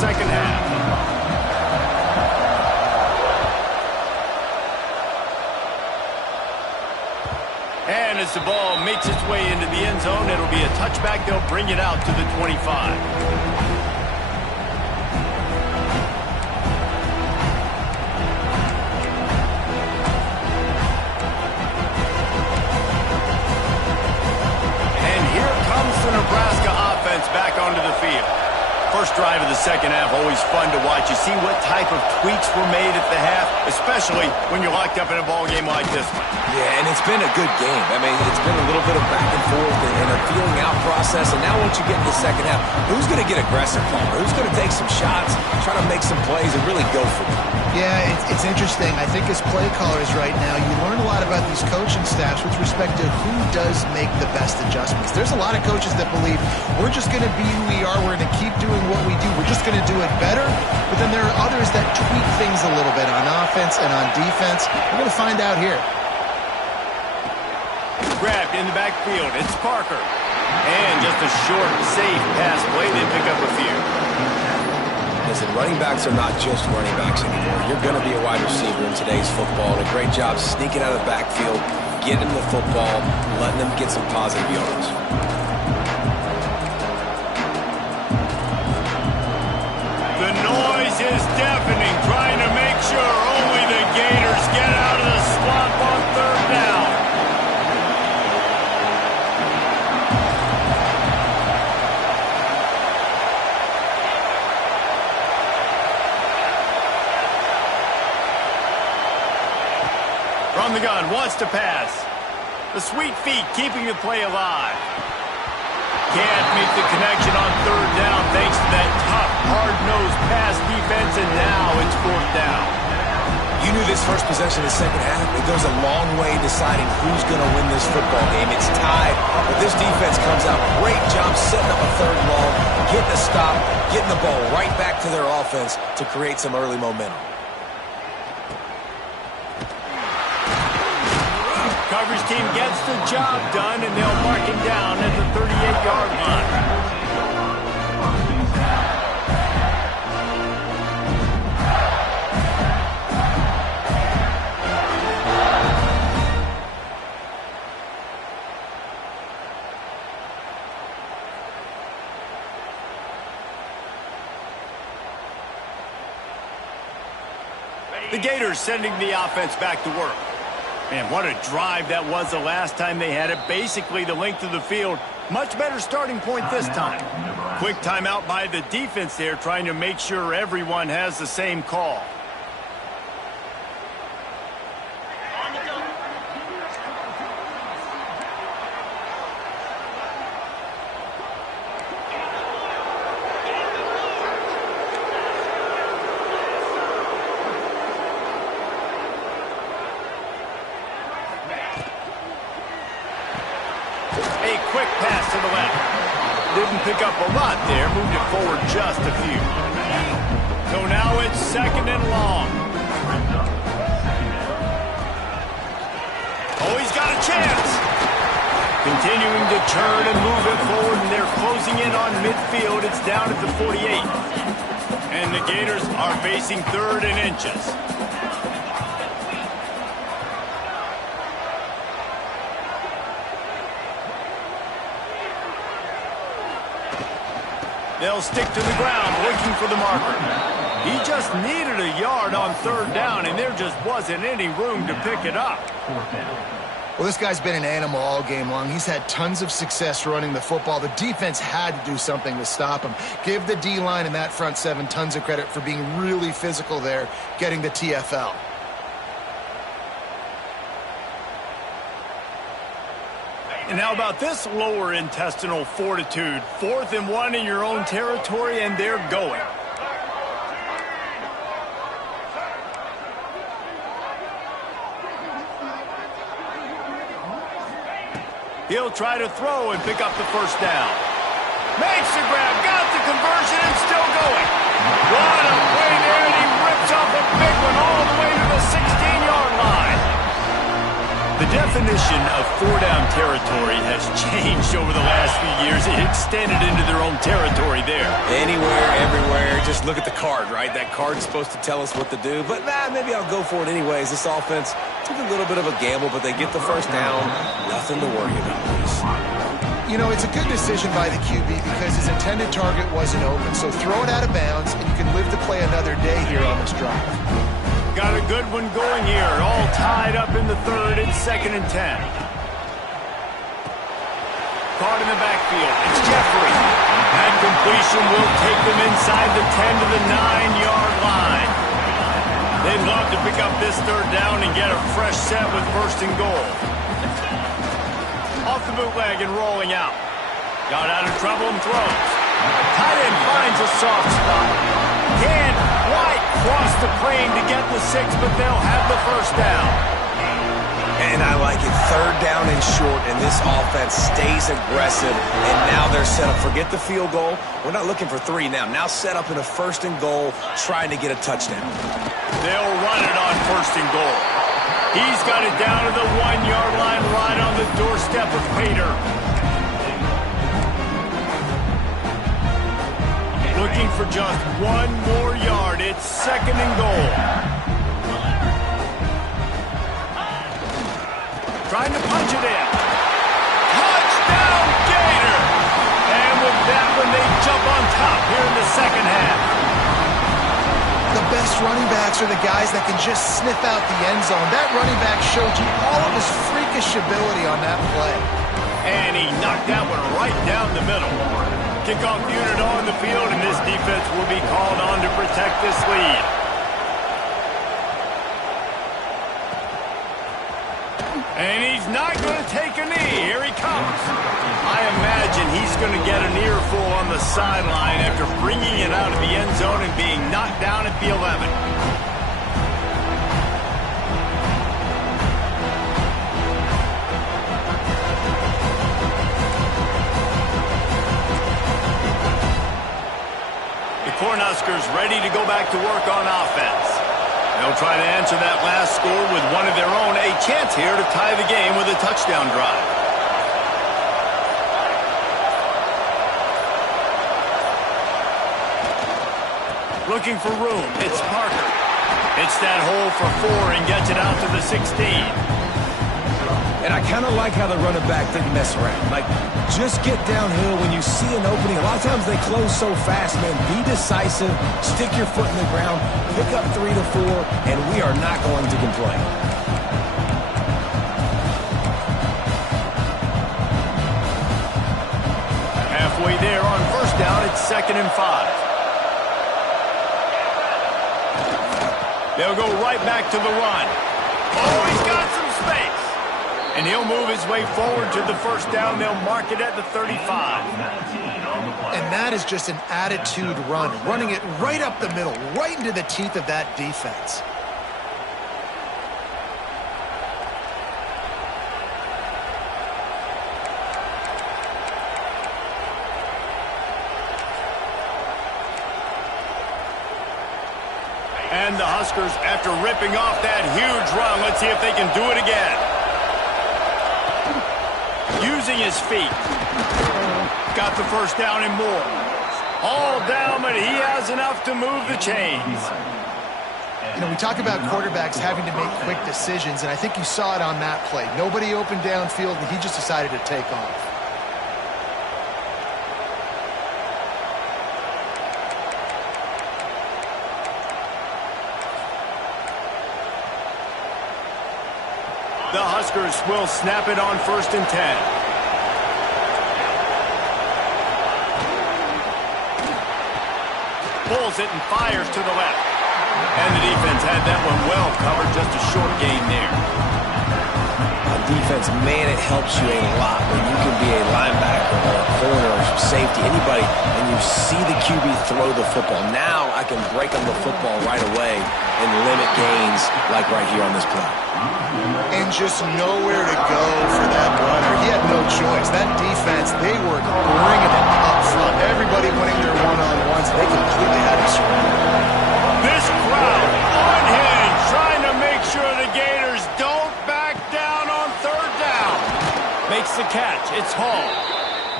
second half. And as the ball makes its way into the end zone, it'll be a touchback. They'll bring it out to the 25. The Nebraska offense back onto the field. First drive of the second half, always fun to watch. You see what type of tweaks were made at the half, especially when you're locked up in a ball game like this one. Yeah, and it's been a good game. I mean, it's been a little bit of back and forth and a feeling out process. And now once you get in the second half, who's going to get aggressive, Palmer? Who's going to take some shots, try to make some plays, and really go for it? Yeah, it's interesting. I think as play callers right now, you learn a lot about these coaching staffs with respect to who does make the best adjustments. There's a lot of coaches that believe we're just going to be who we are. We're going to keep doing what we do. We're just going to do it better. But then there are others that tweak things a little bit on offense and on defense. We're going to find out here. Grabbed in the backfield. It's Parker. And just a short, safe pass play. They pick up a few. Listen, running backs are not just running backs anymore. You're going to be a wide receiver in today's football. And a great job sneaking out of the backfield, getting them the football, letting them get some positive yards. The noise is deafening, trying to make sure only the Gators get out of the swamp on third down. From the gun, wants to pass. The sweet feet keeping the play alive. Can't make the connection on third down thanks to that tough, hard-nosed pass defense, and now it's fourth down. You knew this first possession of the second half. It goes a long way deciding who's going to win this football game. It's tied, but this defense comes out. Great job setting up a third and long, getting a stop, getting the ball right back to their offense to create some early momentum. Coverage team gets the job done, and they'll mark him down at the 38-yard line. The Gators sending the offense back to work. Man, what a drive that was the last time they had it. Basically the length of the field. Much better starting point this time. Quick timeout by the defense there, trying to make sure everyone has the same call. Quick pass to the left. Didn't pick up a lot there. Moved it forward just a few. So now it's second and long. Oh, he's got a chance. Continuing to turn and move it forward, and they're closing in on midfield. It's down at the 48. And the Gators are facing third and inches. They'll stick to the ground, looking for the marker. He just needed a yard on third down, and there just wasn't any room to pick it up. Well, this guy's been an animal all game long. He's had tons of success running the football. The defense had to do something to stop him. Give the D-line and that front seven tons of credit for being really physical there, getting the TFL. And how about this lower intestinal fortitude? 4th and 1 in your own territory, and they're going. He'll try to throw and pick up the first down. Makes the grab, got the conversion, and still going. What a play there, and he rips off a big one all the way to the 16-yard line. The definition of four-down territory has changed over the last few years. It extended into their own territory there. Anywhere, everywhere, Just look at the card, right? That card's supposed to tell us what to do. But, maybe I'll go for it anyways. This offense took a little bit of a gamble, but they get the first down. Nothing to worry about, please. You know, it's a good decision by the QB because his intended target wasn't open. So throw it out of bounds, and you can live to play another day here on this drive. Got a good one going here. All tied up in the third and 2nd and 10. Caught in the backfield. It's Jeffrey. That completion will take them inside the 10 to the 9-yard line. They'd love to pick up this third down and get a fresh set with 1st and goal. Off the bootleg and rolling out. Got out of trouble and throws. Tight end finds a soft spot. Can't quite cross the plane to get the 6, but they'll have the first down. And I like it. 3rd down and short, and this offense stays aggressive. And now they're set up. Forget the field goal. We're not looking for 3 now. Now set up in a 1st and goal, trying to get a touchdown. They'll run it on 1st and goal. He's got it down to the 1-yard line right on the doorstep of Pater. Looking for just 1 more yard. It's 2nd and goal. Trying to punch it in. Touchdown, Gator! And with that one, they jump on top here in the 2nd half. The best running backs are the guys that can just sniff out the end zone. That running back showed you all of his freakish ability on that play. And he knocked that one right down the middle. Kickoff unit on the field, and this defense will be called on to protect this lead. And he's not going to take a knee. Here he comes. I imagine he's going to get an earful on the sideline after bringing it out of the end zone and being knocked down at the 11. The Cornhuskers ready to go back to work on offense. They'll try to answer that last score with one of their own. A chance here to tie the game with a touchdown drive. Looking for room. It's Parker. Hits that hole for 4 and gets it out to the 16. And I kind of like how the running back didn't mess around. Like, just get downhill when you see an opening. A lot of times they close so fast, man. Be decisive, stick your foot in the ground, pick up 3 to 4, and we are not going to complain. Halfway there on 1st down, it's 2nd and 5. They'll go right back to the run. Oh, he's got some space. And he'll move his way forward to the 1st down. They'll mark it at the 35. And that is just an attitude run, running it right up the middle, right into the teeth of that defense. And the Huskers, after ripping off that huge run, let's see if they can do it again. Using his feet. Got the 1st down and more. All down, but he has enough to move the chains. You know, we talk about quarterbacks having to make quick decisions, and I think you saw it on that play. Nobody opened downfield, and he just decided to take off. The Huskers will snap it on 1st and 10. Pulls it and fires to the left. And the defense had that one well covered, just a short gain there. On defense, man, it helps you a lot when you can be a linebacker or a corner or safety, anybody, and you see the QB throw the football. Now I can break on the football right away and limit gains like right here on this play. And just nowhere to go for that runner. He had no choice. That defense, they were bringing it up front. Everybody winning their one-on-ones. They completely had him surrounded. This crowd unhinged, trying to make sure the Gators don't back down on 3rd down. Makes the catch. It's Hall.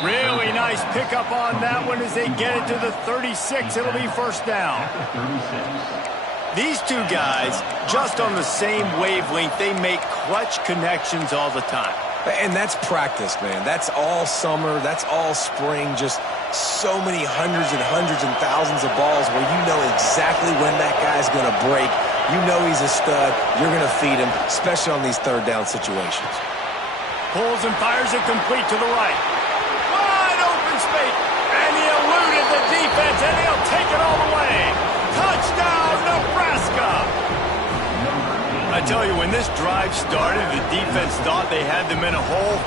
Really nice pickup on that one as they get it to the 36. It'll be first down. These two guys, just on the same wavelength, they make clutch connections all the time. And that's practice, man. That's all summer. That's all spring. Just so many hundreds and thousands of balls where you know exactly when that guy's going to break. You know he's a stud. You're going to feed him, especially on these third down situations. Pulls and fires it complete to the right. Wide open space. And he eluded the defense, and he'll take it all the way. Touchdown, Nebraska! I tell you, when this drive started, the defense thought they had them in a hole.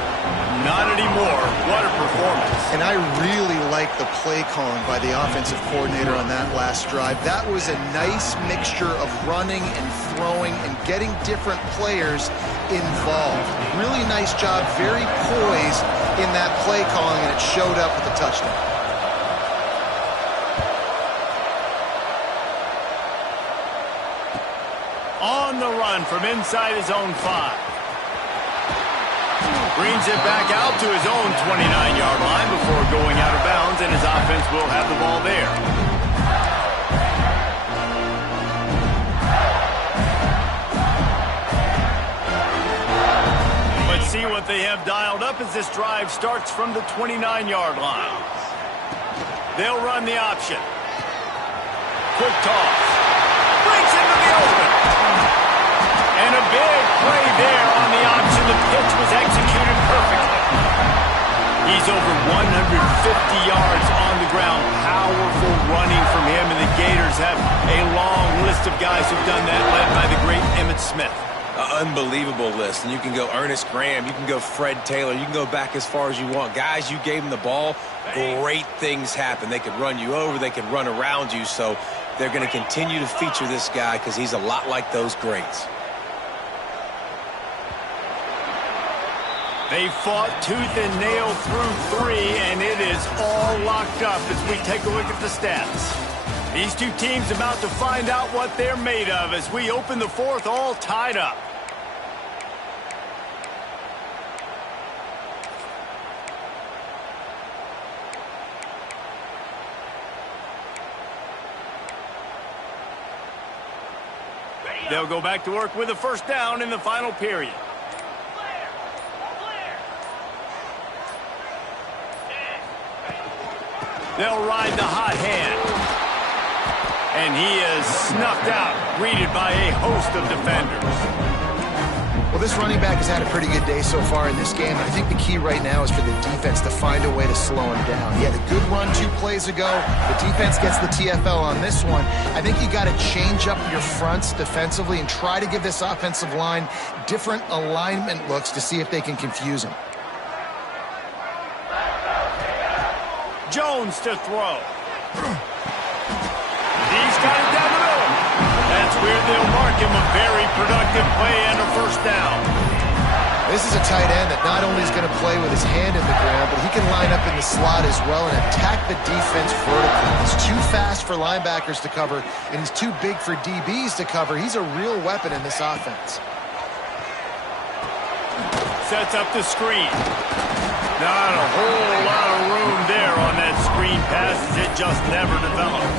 Not anymore. What a performance. And I really like the play calling by the offensive coordinator on that last drive. That was a nice mixture of running and throwing and getting different players involved. Really nice job, very poised in that play calling, and it showed up with the touchdown. On the run from inside his own 5. Brings it back out to his own 29-yard line before going out of bounds, and his offense will have the ball there. Let's see what they have dialed up as this drive starts from the 29-yard line. They'll run the option. Quick toss. Breaks into the open. And a big play there on the option. The pitch was executed perfectly. He's over 150 yards on the ground. Powerful running from him, and the Gators have a long list of guys who've done that, led by the great Emmitt Smith. Unbelievable list. And you can go Ernest Graham. You can go Fred Taylor. You can go back as far as you want. Guys, you gave them the ball, great things happen. They could run you over. They could run around you. So they're going to continue to feature this guy because he's a lot like those greats. They fought tooth and nail through 3, and it is all locked up as we take a look at the stats. These two teams about to find out what they're made of as we open the fourth, all tied up. They'll go back to work with a first down in the final period. They'll ride the hot hand. And he is snuffed out, greeted by a host of defenders. Well, this running back has had a pretty good day so far in this game. I think the key right now is for the defense to find a way to slow him down. He had a good run 2 plays ago. The defense gets the TFL on this one. I think you got to change up your fronts defensively and try to give this offensive line different alignment looks to see if they can confuse him. Jones to throw. He's got it down the middle. That's where they'll mark him a very productive play and a first down. This is a tight end that not only is going to play with his hand in the ground, but he can line up in the slot as well and attack the defense vertically. He's too fast for linebackers to cover, and he's too big for DBs to cover. He's a real weapon in this offense. Sets up the screen. Not a whole lot of room there on that screen pass as it just never developed.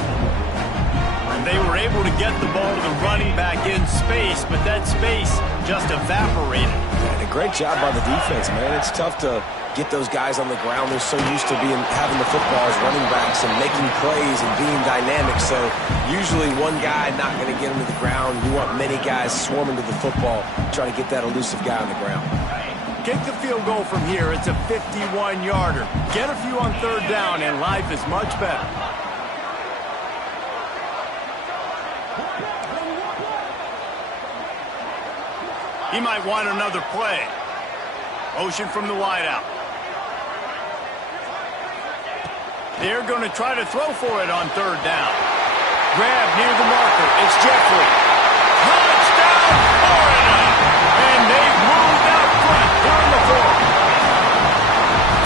And they were able to get the ball to the running back in space, but that space just evaporated. And a great job by the defense, man. It's tough to get those guys on the ground. They're so used to having the football as running backs and making plays and being dynamic. So usually one guy not going to get them to the ground. You want many guys swarming to the football, trying to get that elusive guy on the ground. Kick the field goal from here. It's a 51-yarder. Get a few on third down, and life is much better. He might want another play. Motion from the wideout. They're going to try to throw for it on third down. Grab near the marker. It's Jeffrey. Touchdown, Florida! And they've moved out front here in the fourth.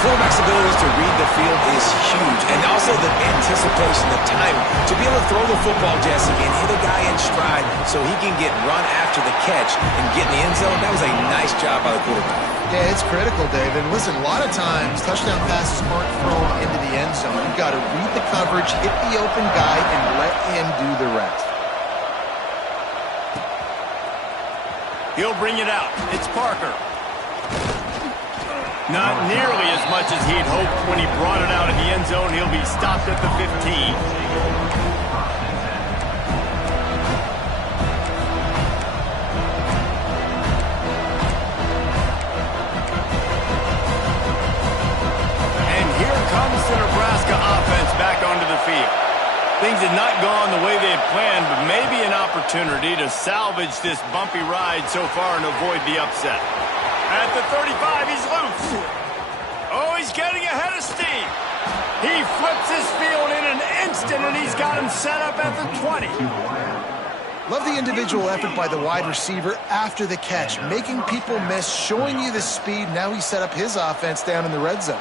For quarterback's abilities to read the field is huge, and also the anticipation, the timing. To be able to throw the football, Jesse, and hit a guy in stride so he can get run after the catch and get in the end zone, that was a nice job by the quarterback. Yeah, it's critical, David. Listen, a lot of times touchdown passes aren't thrown into the end zone. You've got to read the coverage, hit the open guy, and let him do the rest. He'll bring it out. It's Parker. Not nearly as much as he'd hoped when he brought it out in the end zone. He'll be stopped at the 15. And here comes the Nebraska offense back onto the field. Things had not gone the way they had planned, but maybe an opportunity to salvage this bumpy ride so far and avoid the upset. At the 35, he's loose. Oh, he's getting ahead of steam. He flips his field in an instant, and he's got him set up at the 20. Love the individual effort by the wide receiver after the catch, making people miss, showing you the speed. Now he set up his offense down in the red zone.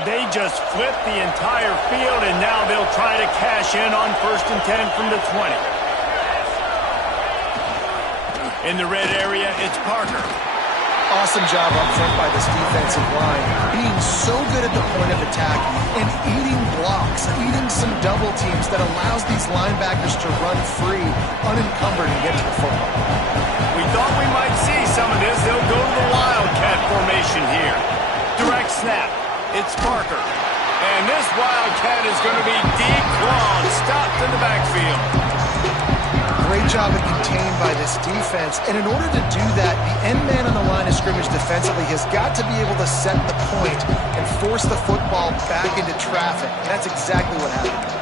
They just flipped the entire field, and now they'll try to cash in on 1st and 10 from the 20. In the red area, it's Parker. Awesome job up front by this defensive line, being so good at the point of attack and eating blocks, eating some double teams that allows these linebackers to run free, unencumbered, and get to the football. We thought we might see some of this. They'll go to the Wildcat formation here. Direct snap. It's Parker. And this Wildcat is going to be declawed, stopped in the backfield. Great job of contained by this defense. And in order to do that, the end man on the line of scrimmage defensively has got to be able to set the point and force the football back into traffic. And that's exactly what happened.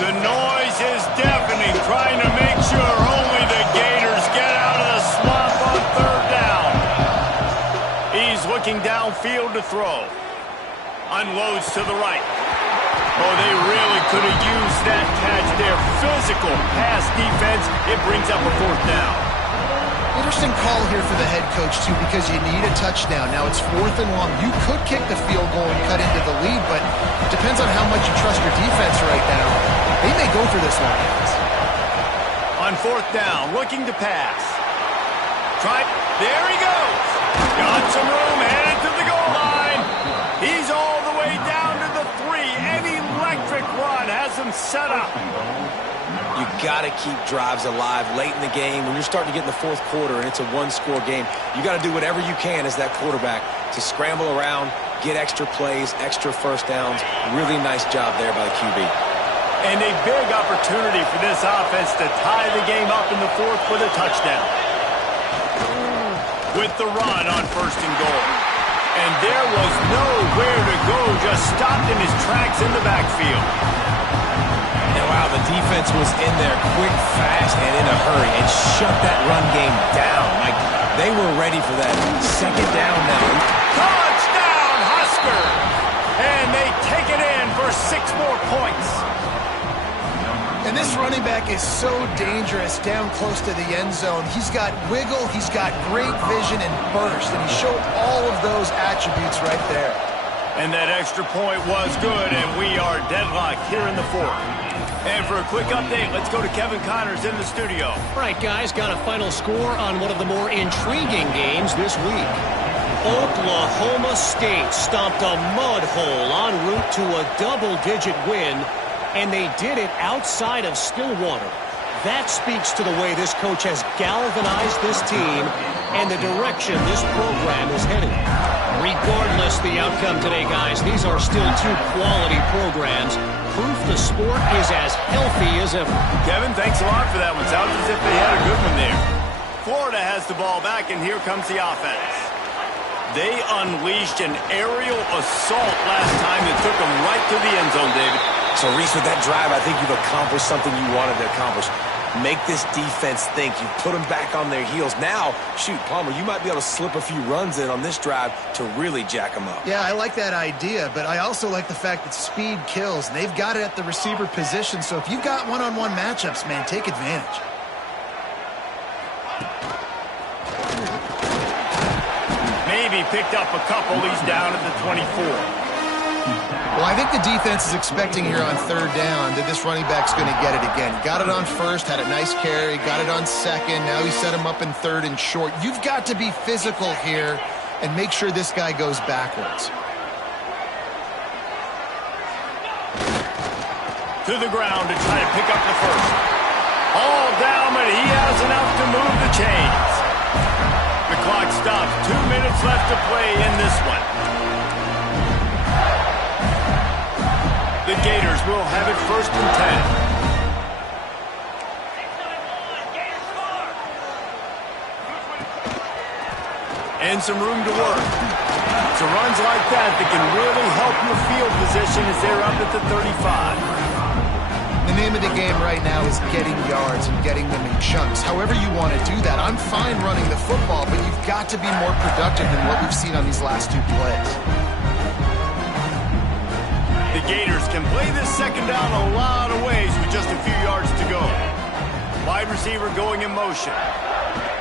The noise is deafening, trying to make sure only the Gators get out of the swamp on 3rd down. He's looking downfield to throw. Unloads to the right. Oh, they really could have used that catch there. Physical pass defense. It brings up a 4th down. Interesting call here for the head coach, too, because you need a touchdown. Now it's 4th and long. You could kick the field goal and cut into the lead, but it depends on how much you trust your defense right now. They may go for this one, guys. On 4th down, looking to pass. There he goes. Got some room, headed to the goal line. He's all the way down to the 3. An electric run has him set up. You got to keep drives alive late in the game. When you're starting to get in the 4th quarter and it's a one-score game, you got to do whatever you can as that quarterback to scramble around, get extra plays, extra 1st downs. Really nice job there by the QB. And a big opportunity for this offense to tie the game up in the 4th with a touchdown. With the run on 1st and goal. And there was nowhere to go, just stopped in his tracks in the backfield. And wow, the defense was in there quick, fast, and in a hurry and shut that run game down. Like, they were ready for that 2nd down now. Touchdown, Huskers! And they take it in for 6 more points. And this running back is so dangerous down close to the end zone. He's got wiggle, he's got great vision and burst, and he showed all of those attributes right there. And that extra point was good, and we are deadlocked here in the 4th. And for a quick update, let's go to Kevin Connors in the studio. All right, guys, got a final score on one of the more intriguing games this week. Oklahoma State stomped a mud hole en route to a double-digit win, and they did it outside of Stillwater. That speaks to the way this coach has galvanized this team and the direction this program is heading. Regardless the outcome today, guys, these are still 2 quality programs. Proof the sport is as healthy as ever. Kevin, thanks a lot for that one. Sounds as if they had a good one there. Florida has the ball back, and here comes the offense. They unleashed an aerial assault last time that took them right to the end zone, David. So, Reese, with that drive, I think you've accomplished something you wanted to accomplish. make this defense think. You put them back on their heels. Now, shoot, Palmer, you might be able to slip a few runs in on this drive to really jack them up. Yeah, I like that idea, but I also like the fact that speed kills. And they've got it at the receiver position, so if you've got one-on-one matchups, man, take advantage. Maybe picked up a couple. He's down at the 24. Well, I think the defense is expecting here on third down that this running back's going to get it again. Got it on first, had a nice carry, got it on second. Now he set him up in third and short. You've got to be physical here and make sure this guy goes backwards. To the ground to try to pick up the first. All down, but he has enough to move the chains. The clock stops. 2 minutes left to play in this one. The Gators will have it first and 10. And some room to work. So runs like that can really help your field position as they're up at the 35. The name of the game right now is getting yards and getting them in chunks. However you want to do that. I'm fine running the football, but you've got to be more productive than what we've seen on these last two plays. The Gators can play this second down a lot of ways with just a few yards to go. Wide receiver going in motion.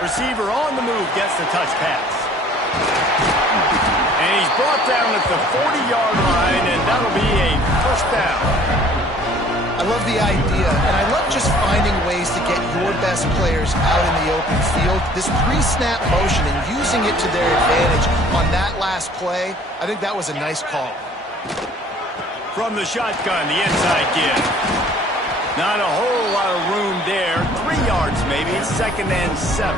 Receiver on the move gets the touch pass. And he's brought down at the 40-yard line, and that'll be a first down. I love the idea, and I love just finding ways to get your best players out in the open field. This pre-snap motion and using it to their advantage on that last play, I think that was a nice call. From the shotgun, the inside give. Not a whole lot of room there. 3 yards maybe. Second and 7.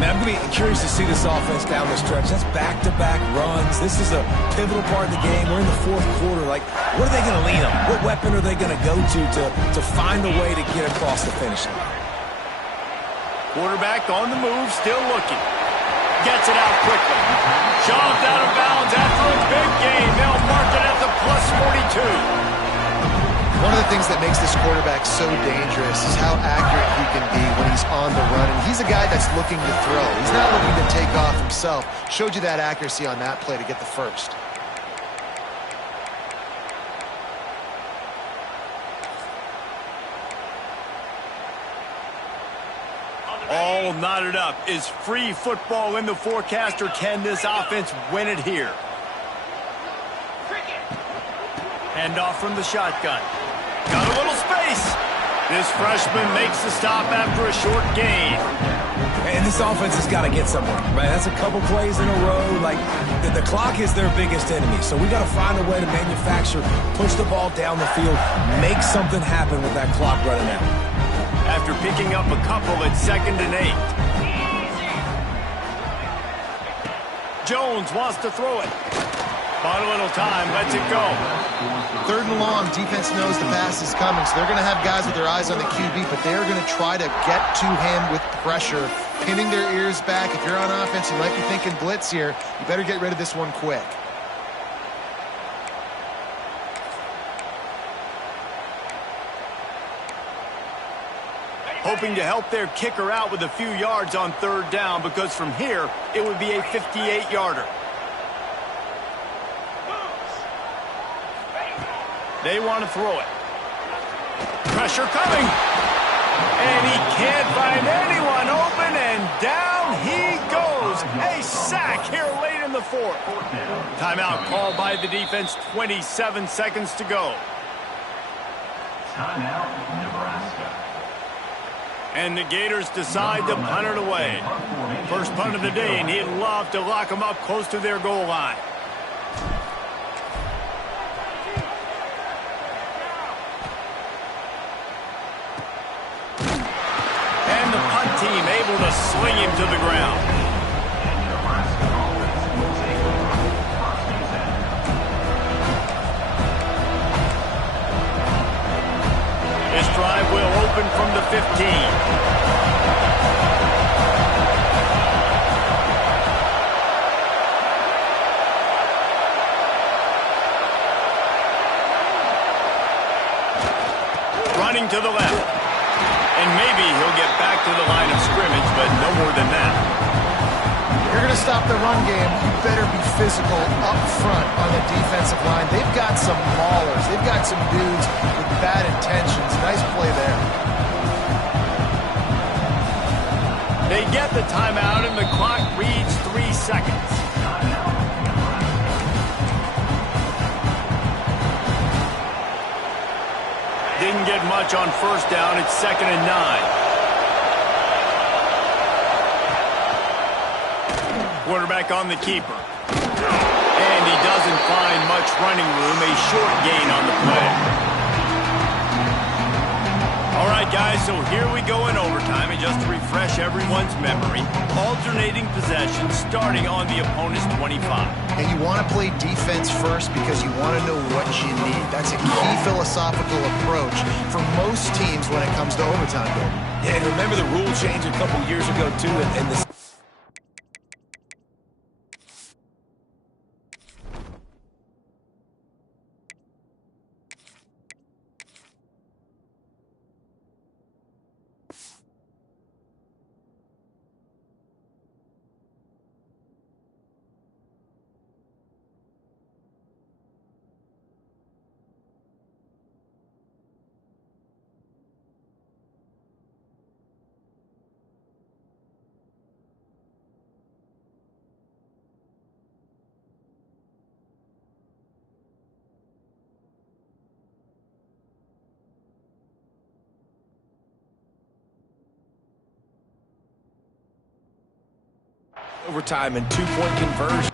Man, I'm going to be curious to see this offense down the stretch. That's back-to-back runs. This is a pivotal part of the game. We're in the fourth quarter. Like, what are they going to lean on? What weapon are they going to go to find a way to get across the finish line? Quarterback on the move, still looking. Gets it out quickly. Shoved out of bounds after a big gain. They'll mark it at the plus 42. One of the things that makes this quarterback so dangerous is how accurate he can be when he's on the run. And he's a guy that's looking to throw. He's not looking to take off himself. Showed you that accuracy on that play to get the first. All knotted up. Is free football in the forecast, or can this offense win it here? Handoff from the shotgun. Got a little space. This freshman makes the stop after a short gain. And this offense has got to get somewhere, right? That's a couple plays in a row. Like, the clock is their biggest enemy. So we got to find a way to manufacture, push the ball down the field, make something happen with that clock running out. After picking up a couple at 2nd and 8. Jones wants to throw it. Bought a little time, lets it go. 3rd and long, defense knows the pass is coming, so they're going to have guys with their eyes on the QB, but they're going to try to get to him with pressure, pinning their ears back. If you're on offense, you might be thinking blitz here. You better get rid of this one quick. Hoping to help their kicker out with a few yards on 3rd down, because from here, it would be a 58-yarder. They want to throw it. Pressure coming. And he can't find anyone open, and down he goes. A sack here late in the 4th. Timeout called by the defense, 27 seconds to go. Timeout, Nebraska. And the Gators decide to punt it away. First punt of the day, and he'd love to lock them up close to their goal line. And the punt team able to sling him to the ground. This drive will open from the 15. Running to the left. And maybe he'll get back to the line of scrimmage, but no more than that. If you're going to stop the run game, you better be physical up front on the defensive line. They've got some maulers. They've got some dudes with bad intentions. Nice play there. They get the timeout, and the clock reads 3 seconds. Didn't get much on first down. It's 2nd and 9. Quarterback on the keeper. And he doesn't find much running room. A short gain on the play. All right, guys, so here we go in overtime. And just to refresh everyone's memory, alternating possession starting on the opponent's 25. And you want to play defense first because you want to know what you need. That's a key philosophical approach for most teams when it comes to overtime, Bill. Yeah, and remember the rule change a couple years ago, too, and the overtime and 2-point conversion.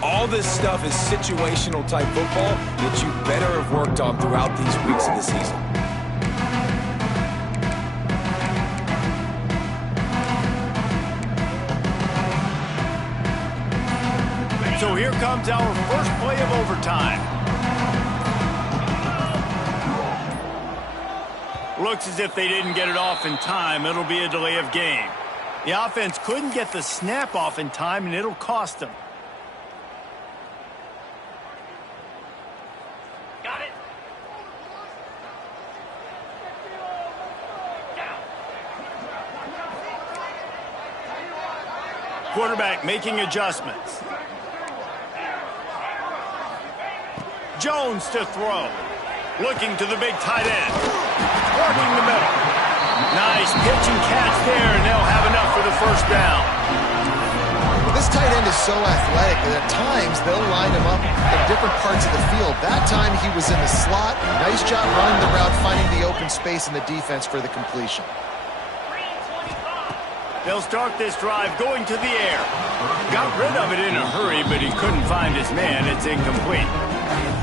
All this stuff is situational type football that you better have worked on throughout these weeks of the season. So here comes our first play of overtime. Looks as if they didn't get it off in time. It'll be a delay of game. The offense couldn't get the snap off in time, and it'll cost them. Got it. Quarterback making adjustments. Jones to throw. Looking to the big tight end. Working the middle. Nice pitch and catch there, and they'll have enough for the first down. Well, this tight end is so athletic that at times they'll line him up in different parts of the field. That time he was in the slot. Nice job running the route, finding the open space in the defense for the completion. They'll start this drive going to the air. Got rid of it in a hurry, but he couldn't find his man. It's incomplete.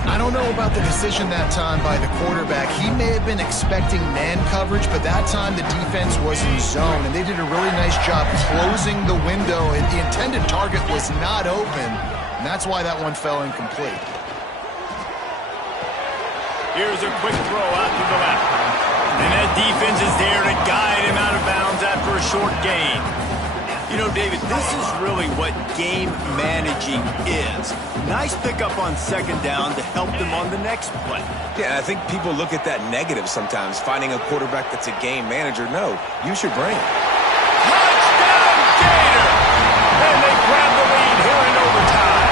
I don't know about the decision that time by the quarterback. He may have been expecting man coverage, but that time the defense was in zone, and they did a really nice job closing the window. And the intended target was not open, and that's why that one fell incomplete. Here's a quick throw out to the left. And that defense is there to guide him out of bounds after a short gain. You know, David, this is really what game managing is. Nice pickup on second down to help them on the next play. Yeah, I think people look at that negative sometimes, finding a quarterback that's a game manager. No, use your brain. Touchdown, Gator! And they grab the lead here in overtime.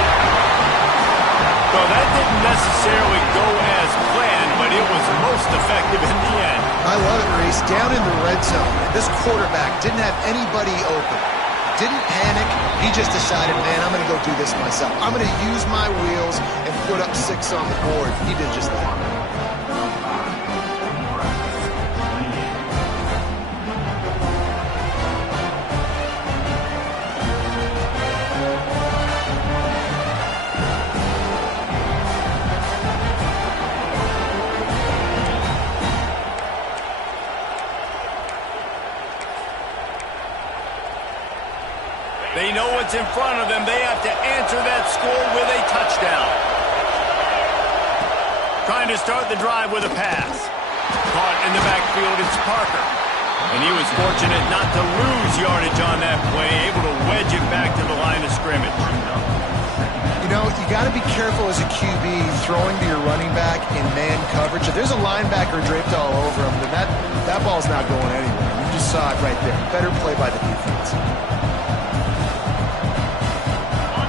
Well, that didn't necessarily go as planned, but it was most effective in the end. I love it, Reese. Down in the red zone, this quarterback didn't have anybody open. Didn't panic. He just decided, man, I'm going to go do this myself. I'm going to use my wheels and put up 6 on the board. He did just that. They know what's in front of them. They have to answer that score with a touchdown. Trying to start the drive with a pass. Caught in the backfield, it's Parker. And he was fortunate not to lose yardage on that play, able to wedge it back to the line of scrimmage. You know, you got to be careful as a QB throwing to your running back in man coverage. If there's a linebacker draped all over him, then that ball's not going anywhere. You just saw it right there. Better play by the defense.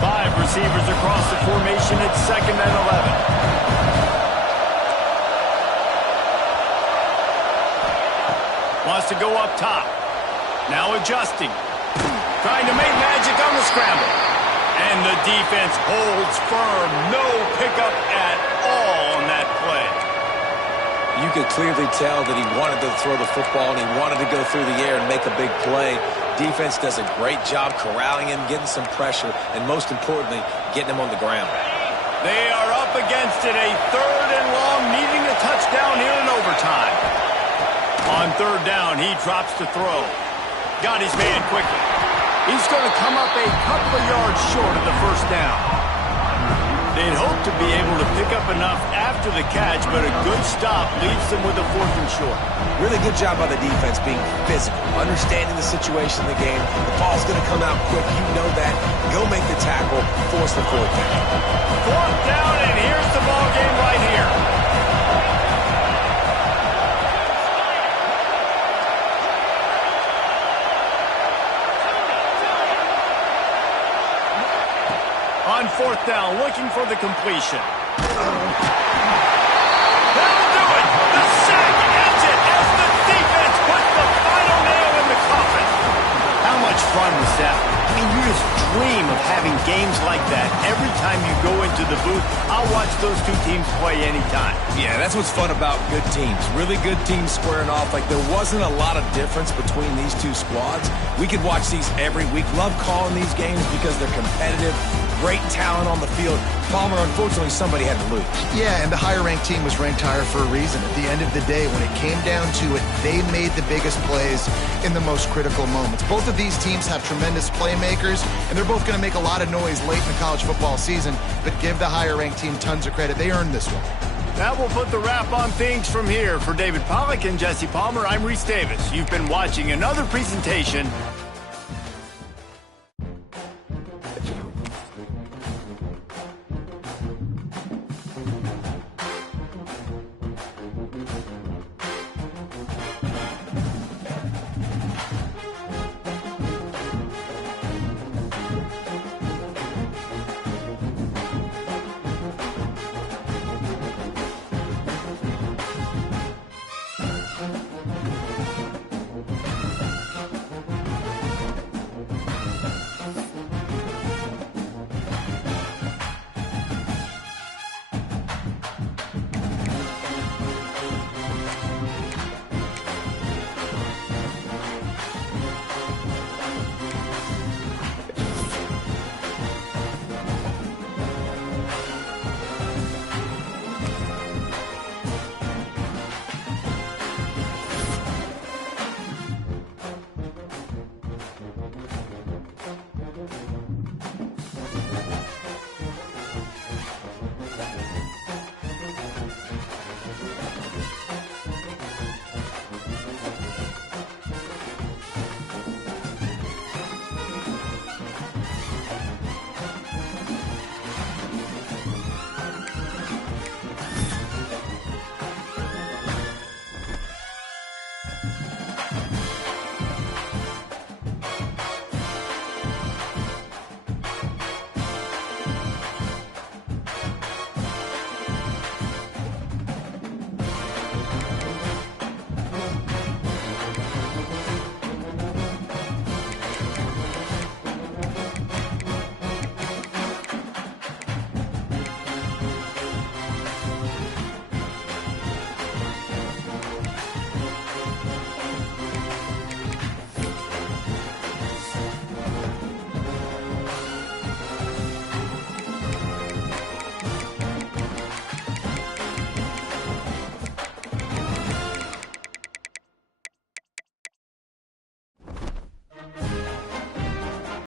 5 receivers across the formation. It's 2nd and 11. Wants to go up top. Now adjusting. Trying to make magic on the scramble. And the defense holds firm. No pickup at all on that play. You could clearly tell that he wanted to throw the football and he wanted to go through the air and make a big play. Defense does a great job corralling him, getting some pressure, and most importantly, getting him on the ground. They are up against it. A 3rd and long, needing a touchdown here in overtime. On 3rd down, he drops to throw. Got his man quickly. He's going to come up a couple of yards short of the 1st down. They'd hope to be able to pick up enough after the catch, but a good stop leaves them with a 4th and short. Really good job by the defense being physical, understanding the situation in the game. The ball's going to come out quick. You know that. Go make the tackle, force the 4th down. 4th down, and here's the ball game right here. On 4th down, looking for the completion. That'll do it! The sack ends it as the defense puts the final nail in the coffin. How much fun was that? I mean, you just dream of having games like that every time you go into the booth. I'll watch those two teams play anytime. Yeah, that's what's fun about good teams. Really good teams squaring off. Like, there wasn't a lot of difference between these two squads. We could watch these every week. Love calling these games because they're competitive. Great talent on the field. Palmer, unfortunately, somebody had to lose. Yeah, and the higher-ranked team was ranked higher for a reason. At the end of the day, when it came down to it, they made the biggest plays in the most critical moments. Both of these teams have tremendous playmakers, and they're both going to make a lot of noise late in the college football season, but give the higher-ranked team tons of credit. They earned this one. That will put the wrap on things from here. For David Pollack and Jesse Palmer, I'm Reese Davis. You've been watching another presentation